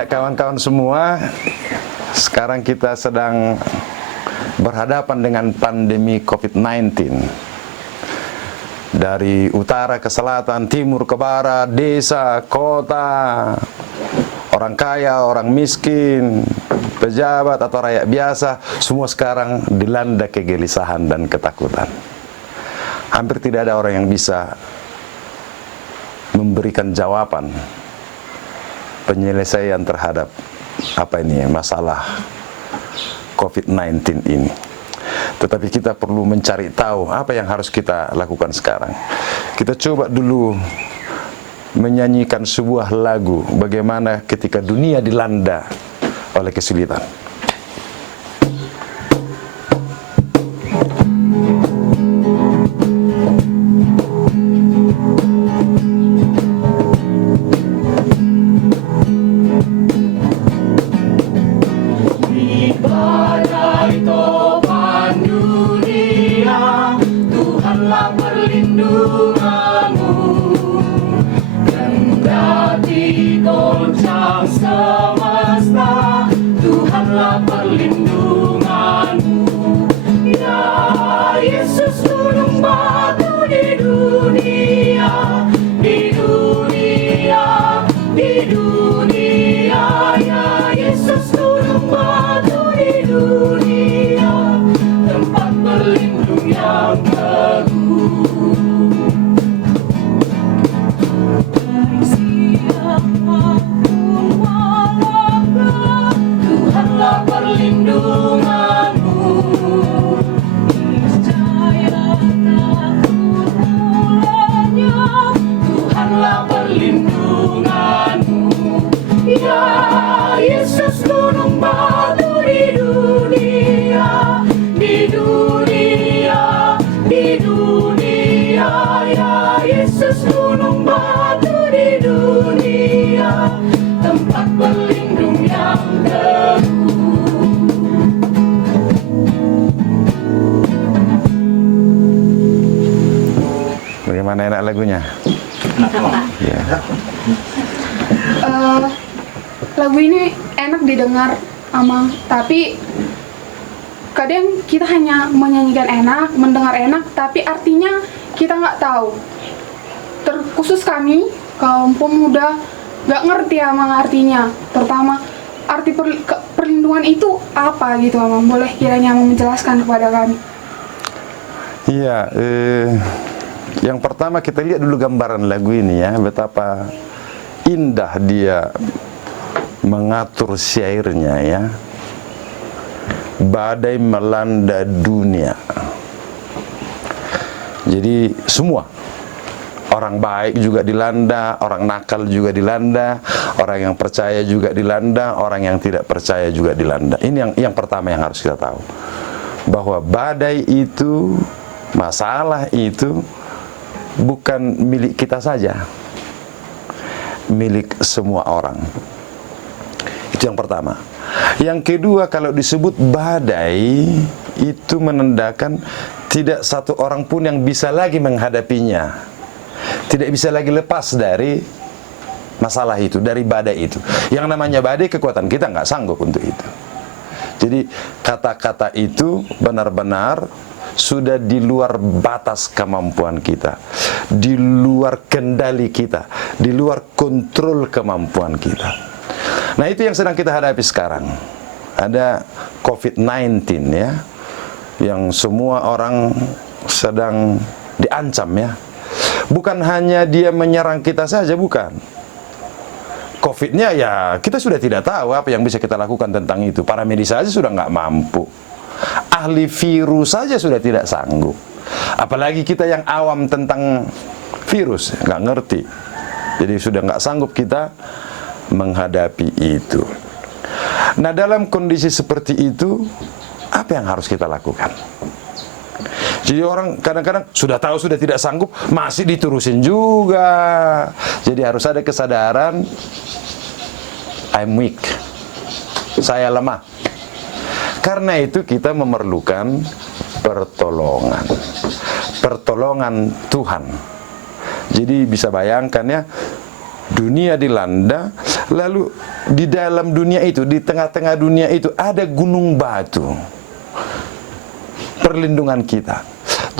banyak kawan-kawan semua. Sekarang kita sedang berhadapan dengan pandemi COVID-19. Dari utara ke selatan, timur ke barat, desa, kota, orang kaya, orang miskin, pejabat atau rakyat biasa, semua sekarang dilanda kegelisahan dan ketakutan. Hampir tidak ada orang yang bisa memberikan jawaban penyelesaian terhadap masalah COVID-19 ini. Tetapi kita perlu mencari tahu apa yang harus kita lakukan sekarang. Kita coba dulu menyanyikan sebuah lagu bagaimana ketika dunia dilanda oleh kesulitan. Bagaimana enak lagunya? Ya. Lagu ini enak didengar, Amang. Tapi kadang kita hanya menyanyikan enak, mendengar enak, tapi artinya kita nggak tahu. Terkhusus kami, kaum pemuda, nggak ngerti Amang artinya. Terutama arti perlindungan itu apa gitu, Amang? Boleh kiranya Amang menjelaskan kepada kami? Iya. Yang pertama kita lihat dulu gambaran lagu ini ya, betapa indah dia mengatur syairnya ya. Badai melanda dunia. Jadi semua, orang baik juga dilanda, orang nakal juga dilanda, orang yang percaya juga dilanda, orang yang tidak percaya juga dilanda. Ini yang pertama yang harus kita tahu, bahwa badai itu, masalah itu bukan milik kita saja, milik semua orang. Itu yang pertama. Yang kedua, kalau disebut badai, itu menandakan tidak satu orang pun yang bisa lagi menghadapinya, tidak bisa lagi lepas dari masalah itu, dari badai itu. Yang namanya badai, kekuatan kita nggak sanggup untuk itu. Jadi kata-kata itu benar-benar sudah di luar batas kemampuan kita, di luar kendali kita, di luar kontrol kemampuan kita. Nah, itu yang sedang kita hadapi sekarang. Ada COVID-19 ya, yang semua orang sedang diancam ya. Bukan hanya dia menyerang kita saja, bukan. COVID-nya ya kita sudah tidak tahu apa yang bisa kita lakukan tentang itu. Para medis saja sudah nggak mampu. Ahli virus saja sudah tidak sanggup. Apalagi kita yang awam tentang virus, nggak ngerti. Jadi sudah nggak sanggup kita menghadapi itu. Nah, dalam kondisi seperti itu, apa yang harus kita lakukan? Jadi orang kadang-kadang sudah tahu sudah tidak sanggup, masih diterusin juga. Jadi harus ada kesadaran, I'm weak, saya lemah. Karena itu kita memerlukan pertolongan Tuhan. Jadi bisa bayangkan ya, dunia dilanda, lalu di dalam dunia itu, di tengah-tengah dunia itu ada gunung batu perlindungan kita.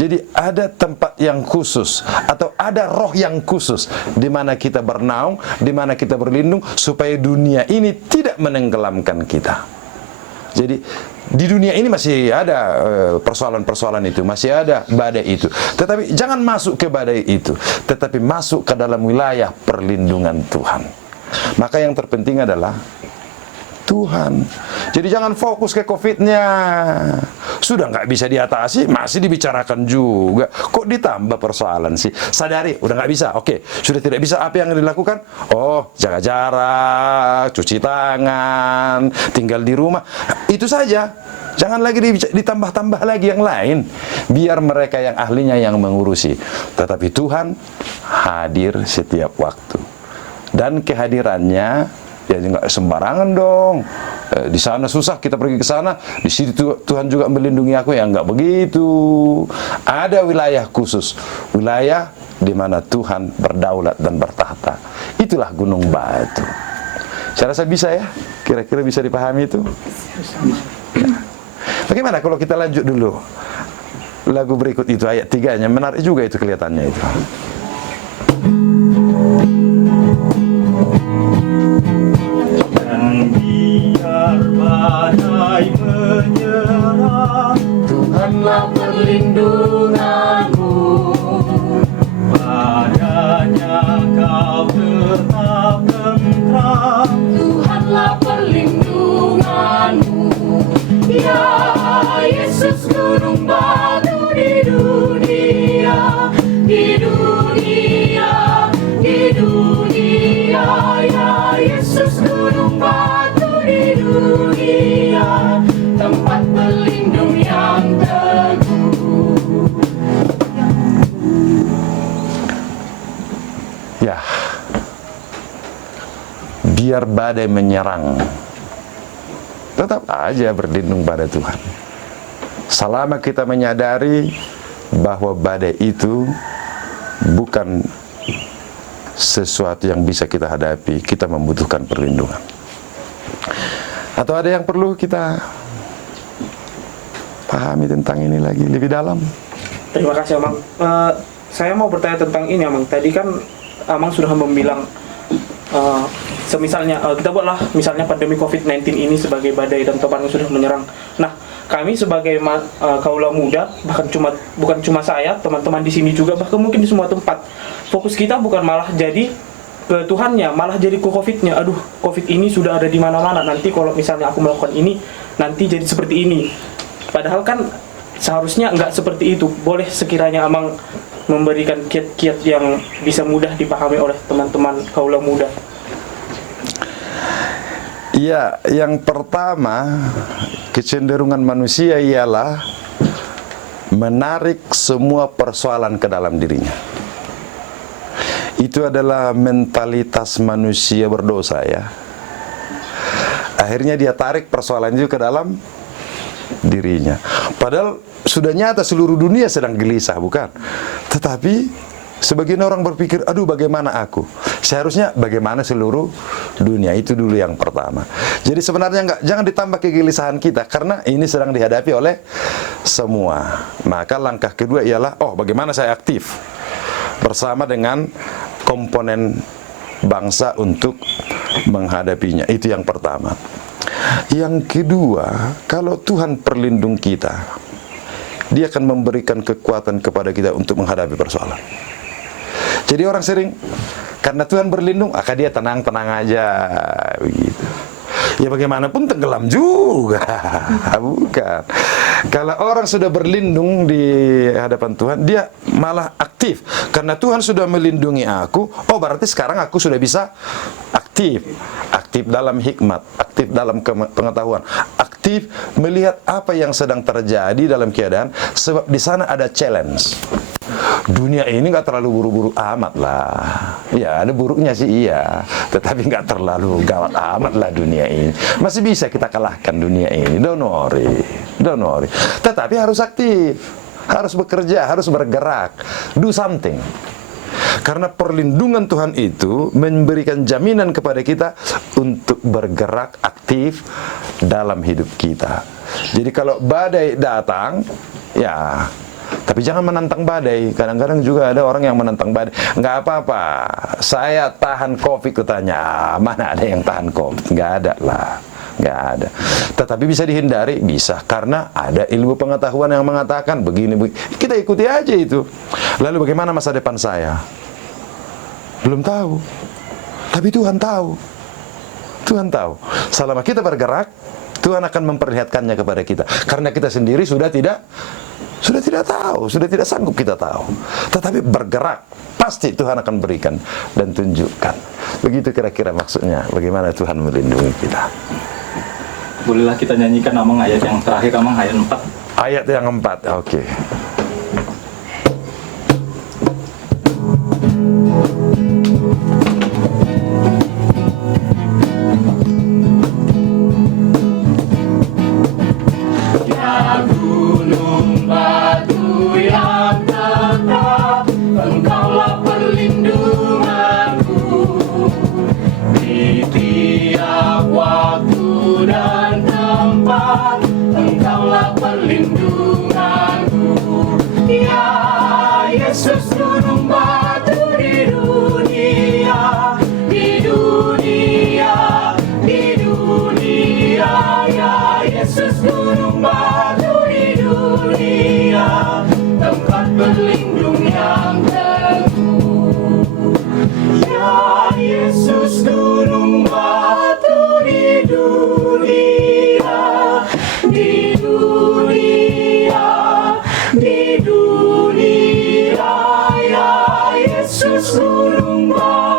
Jadi ada tempat yang khusus atau ada roh yang khusus di mana kita bernaung, di mana kita berlindung supaya dunia ini tidak menenggelamkan kita. Jadi di dunia ini masih ada persoalan-persoalan itu, masih ada badai itu. Tetapi jangan masuk ke badai itu, tetapi masuk ke dalam wilayah perlindungan Tuhan. Maka yang terpenting adalah Tuhan. Jadi jangan fokus ke COVID-nya. Sudah nggak bisa diatasi, masih dibicarakan juga. Kok ditambah persoalan sih? Sadari, udah nggak bisa. Oke, sudah tidak bisa, apa yang dilakukan? Oh, jaga jarak, cuci tangan, tinggal di rumah. Itu saja. Jangan lagi ditambah-tambah lagi yang lain. Biar mereka yang ahlinya yang mengurusi. Tetapi Tuhan hadir setiap waktu. Dan kehadirannya ya nggak sembarangan dong. Di sana susah, kita pergi ke sana, di situ Tuhan juga melindungi aku, ya nggak begitu. Ada wilayah khusus, wilayah di mana Tuhan berdaulat dan bertahta. Itulah gunung batu. Saya rasa bisa ya, kira-kira bisa dipahami itu. Bagaimana kalau kita lanjut dulu lagu berikut itu, ayat 3-nya menarik juga itu kelihatannya itu. Badai menyerang, Tuhanlah perlindunganmu. Padanya kau tetap tentram, Tuhanlah perlindunganmu. Ya Yesus, gunung batu di dunia, di dunia, di dunia. Ya Yesus, gunung batu di dunia, tempat berlindung yang teguh. Ya, biar badai menyerang, tetap aja berlindung pada Tuhan. Selama kita menyadari bahwa badai itu bukan sesuatu yang bisa kita hadapi, kita membutuhkan perlindungan. Atau ada yang perlu kita pahami tentang ini lagi lebih dalam? Terima kasih, Amang. Saya mau bertanya tentang ini, Amang. Tadi kan Amang sudah membilang semisalnya kita buatlah misalnya pandemi COVID-19 ini sebagai badai dan topan yang sudah menyerang. Nah, kami sebagai kaula muda, bukan cuma saya, teman-teman di sini juga, bahkan mungkin di semua tempat, fokus kita bukan malah jadi ke Tuhannya, malah jadi ke COVID-nya. Aduh, COVID ini sudah ada di mana-mana. Nanti kalau misalnya aku melakukan ini, nanti jadi seperti ini. Padahal kan seharusnya nggak seperti itu. Boleh sekiranya Amang memberikan kiat-kiat yang bisa mudah dipahami oleh teman-teman kaula muda. Iya, yang pertama, kecenderungan manusia ialah menarik semua persoalan ke dalam dirinya. Itu adalah mentalitas manusia berdosa ya. Akhirnya dia tarik persoalan itu ke dalam dirinya. Padahal sudah nyata seluruh dunia sedang gelisah, bukan? Tetapi sebagian orang berpikir, aduh bagaimana aku? Seharusnya bagaimana seluruh dunia. Itu dulu yang pertama. Jadi sebenarnya jangan ditambah kegelisahan kita, karena ini sedang dihadapi oleh semua. Maka langkah kedua ialah, oh bagaimana saya aktif bersama dengan komponen bangsa untuk menghadapinya. Itu yang pertama. Yang kedua, kalau Tuhan perlindung kita, Dia akan memberikan kekuatan kepada kita untuk menghadapi persoalan. Jadi orang sering, karena Tuhan berlindung, maka dia tenang-tenang aja, begitu. Ya bagaimanapun tenggelam juga, bukan. Kalau orang sudah berlindung di hadapan Tuhan, dia malah aktif. Karena Tuhan sudah melindungi aku, oh berarti sekarang aku sudah bisa aktif. Aktif dalam hikmat, aktif dalam pengetahuan, aktif melihat apa yang sedang terjadi dalam keadaan, sebab di sana ada challenge. Dunia ini nggak terlalu buru-buru amat lah. Ya ada buruknya sih iya, tetapi nggak terlalu gawat amat lah dunia ini. Masih bisa kita kalahkan dunia ini. Don't worry, don't worry. Tetapi harus aktif, harus bekerja, harus bergerak, do something. Karena perlindungan Tuhan itu memberikan jaminan kepada kita untuk bergerak aktif dalam hidup kita. Jadi kalau badai datang, ya, tapi jangan menantang badai. Kadang-kadang juga ada orang yang menantang badai. Nggak apa-apa, saya tahan COVID katanya. Mana ada yang tahan COVID? Nggak ada lah. Nggak ada. Tetapi bisa dihindari? Bisa. Karena ada ilmu pengetahuan yang mengatakan begini. Kita ikuti aja itu. Lalu bagaimana masa depan saya? Belum tahu. Tapi Tuhan tahu. Tuhan tahu. Selama kita bergerak, Tuhan akan memperlihatkannya kepada kita. Karena kita sendiri sudah tidak tahu, sudah tidak sanggup kita tahu. Tetapi bergerak, pasti Tuhan akan berikan dan tunjukkan. Begitu kira-kira maksudnya, bagaimana Tuhan melindungi kita. Bolehlah kita nyanyikan Amang ayat yang terakhir, Amang ayat 4. Ayat yang 4, oke. Ya gunung batu yang tetap, Engkaulah perlindunganku di tiap waktu dan tempat. Engkaulah perlindunganku, ya Yesus, gunung batu di dunia, di dunia, di dunia. Ya Yesus, gunung batu di dunia, tempat berlindung yang teguh. Ya Yesus, gunung batu di dunia, di dunia, di dunia. Ya Yesus, gunung batu